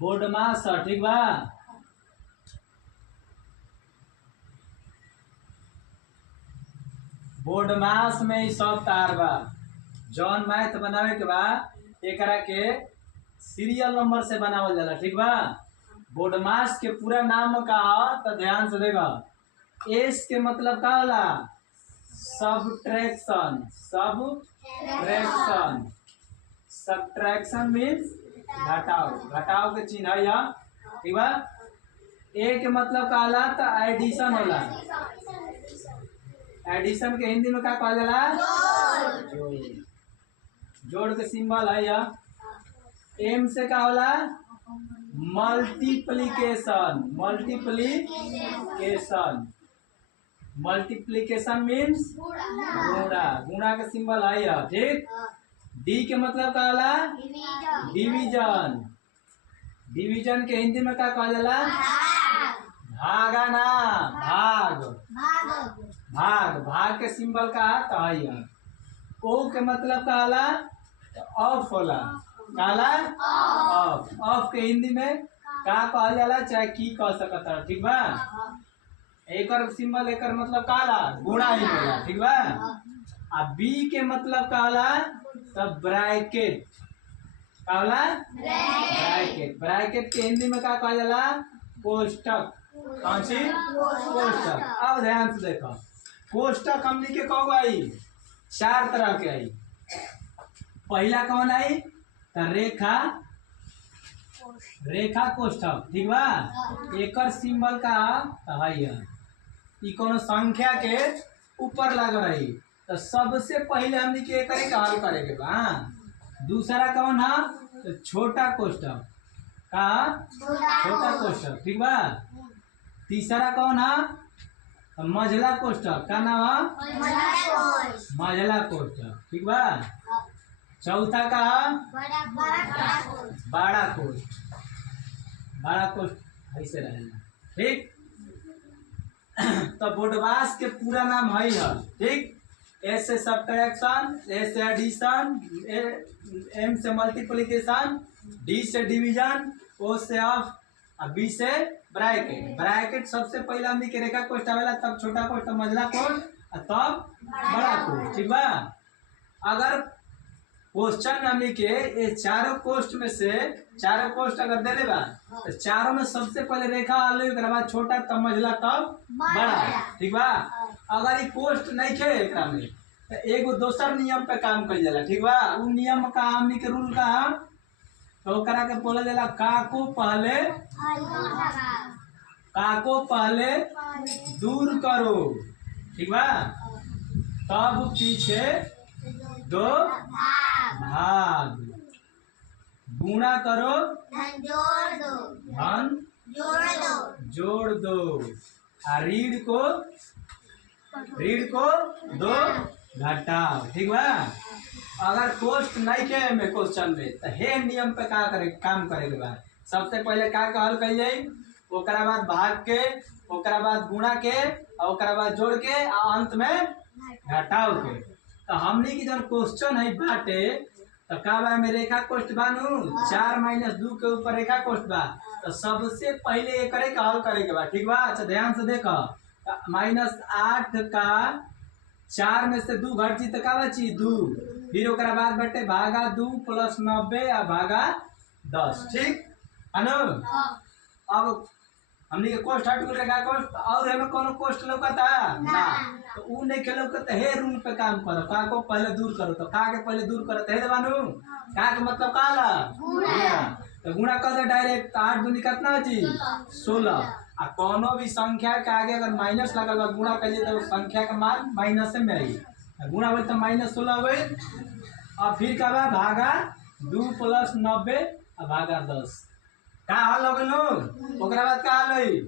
Board मास ठीक बा। Board मास में ही सब तार बा। जौन मैथ बनावे के बा एकरा के सीरियल नंबर से बनावल जाला ठीक बा। बोर्ड मास के पूरा नाम का तो ध्यान से देखा। एस के मतलब का होला सबट्रैक्शन। सबट्रैक्शन सबट्रैक्शन मीन्स घटाव। घटाव के चिन्ह है यह ठीक बा। ए के मतलब का होला तो एडिशन होला। एडिशन के हिंदी में क्या कहा जाला जोड़। जोड़ के सिंबल है यह। एम से का होला मल्टीप्लिकेशन। मल्टीप्लिकेशन मल्टीप्लिकेशन मीन्स गुणा। गुणा के सिंबल है यह ठीक। डी के मतलब का होला डिवीजन। डिवीजन के हिंदी में क्या कहा जाला भागा ना भाग। भाग भाग के सिंबल का तो है यह। ओ के मतलब का होला ऑफ होला। काला ऑफ। ऑफ के हिंदी में का कहल जाला चाहे की कह सकता है ठीक बा। एकर सिंबल एकर मतलब काला गुणा ही होला ठीक बा। आ बी के मतलब का होला तब ब्रैकेट। का होला ब्रैकेट। ब्रैकेट के हिंदी में का कहा जाला कोष्टक। कौन सी कोष्टक। अब ध्यान से देखो कोष्टक हमनी के कब आई 4 तरह के आई। पहला कौन आई तो रेखा। रेखा कोष्टक ठीक बा। एकर सिंबल का है ई कोनो संख्या के ऊपर लग रही तो सबसे पहले हमनी के करे का हल करे के बा। दूसरा कौन है तो छोटा कोष्टक का छोटा कोष्टक ठीक बा। तीसरा कौन है मझला कोष्टक का नाम है मझला कोष्टक ठीक बा। चौथा का बड़ा कोष्ठ। बड़ा कोष्ठ ऐसे रहेगा ठीक। तो बोर्डमास के पूरा नाम है ठीक। एस से सब्ट्रैक्शन, ए से एडिशन, एम से मल्टीप्लिकेशन, डी से डिवीजन, ओ से ऑफ, बी से ब्रैकेट। ब्रैकेट सबसे पहले हमनी के रेखा कोष्ठ आवेला तब छोटा कोष्ठ मझला कोष्ठ तब बड़ा कोष्ठ ठीक बा। अगर क्वेश्चन हमनी के ये चारों कोष्ठ में से चारों कोष्ठ अगर देले बा तो चारों में सबसे पहले रेखा आलू एक बाद छोटा तब मझला तब बड़ा ठीक बा। अगर ये कोष्ठ नहीं खे एकरा में तो एगो दोसर नियम पे काम कइल जाला ठीक बा। उ नियम का हमनी के रूल का तो ओकरा के बोला जाला काको पहले दूर करो ठीक बा तब पीछे दो भाग। गुणा करो धन जोड़ दो। रीढ़ को दो घटाओ ठीक बा। अगर कोष्ठ नहीं के में क्वेश्चन में तो हे नियम पे का करे काम करे के बाद सबसे पहले का हल कइल जाई ओकरा बाद भाग के ओकरा बाद गुणा के और ओकरा बाद जोड़ के और अंत में घटाओ के। तो हमने की जब क्वेश्चन है बाटे तो का बा में रेखा कोष्ठ बानू 4 - 2 के ऊपर रेखा कोष्ठ बा तो सबसे पहले ये करे का हल करे के बा ठीक बा। अच्छा ध्यान से देखो -8 का 4 में से 2 घट जी तो का बची 2। फिर ओकरा बाद बटे भागा 2 + 90 आ भागा 10 ठीक है ना। अब हमनी के कोष्ठ हट गइल रेखा कोष्ठ और हमें कोनो कोष्ठ लौकता ना तो उ नहीं के लौकता हे रूल पे काम करो। का को पहले दूर करो तो का के पहले दूर करो हे देवानू का के मतलब का ला गुणा। तो गुणा कर दे डायरेक्ट 8 दूनी कितना बची 16। आ कोनो भी संख्या के आगे अगर माइनस लगल बा गुणा करिए तो संख्या का मान माइनस में आई। गुणा होई तो -16 होई। और फिर का बा भागा 2 + 90 आ भागा 10 का हल हो गइल। ओकरा बाद का हल होई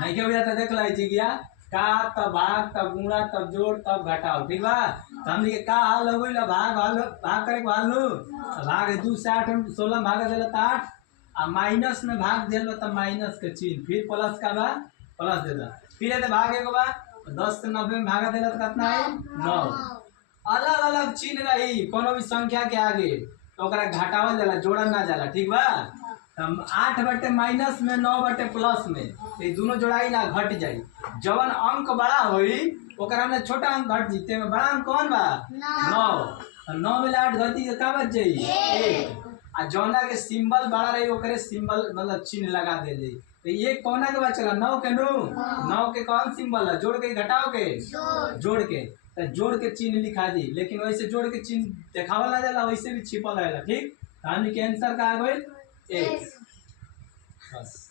नहीं के हो देख लाई छी गया का तब भाग तब गुणा तब जोड़ तब घटाओ ठीक बा। तो हमनी के का हल हो गइल भाग करे के हल भाग 2 से 8 16 भागा देला त 8 आ माइनस में भाग देल तो माइनस के चिन्ह फिर प्लस का बा प्लस दे दा फिर ये भागे के बा 10 से 90 में भागा देला तो कितना है 9। अलग अलग चिन्ह रही कोनो भी संख्या के आगे तो ओकरा घटावल जाला जोड़ल ना जाला ठीक बा। तब 8 बटे माइनस में 9 बटे प्लस में ये दोनों जोड़ाई ना घट जाई। जवन अंक बड़ा होई ओकरा में छोटा अंक घट जीते में बड़ा अंक कौन बा 9। 9 में 8 घटी तो का बच जाई 1। आ जौना के सिंबल बड़ा रही ओकरे सिंबल मतलब चिन्ह लगा दे जाई। तो ये कौना के बाद चला 9 के 9 के कौन सिंबल है जोड़ के घटाओ के जोड़ के तो जोड़ के चिन्ह लिखा दी। लेकिन वैसे जोड़ के चिन्ह देखावल ना जाला वैसे भी छिपल रहेला। ठीक हमनी के आंसर का आ गइल 1 बस।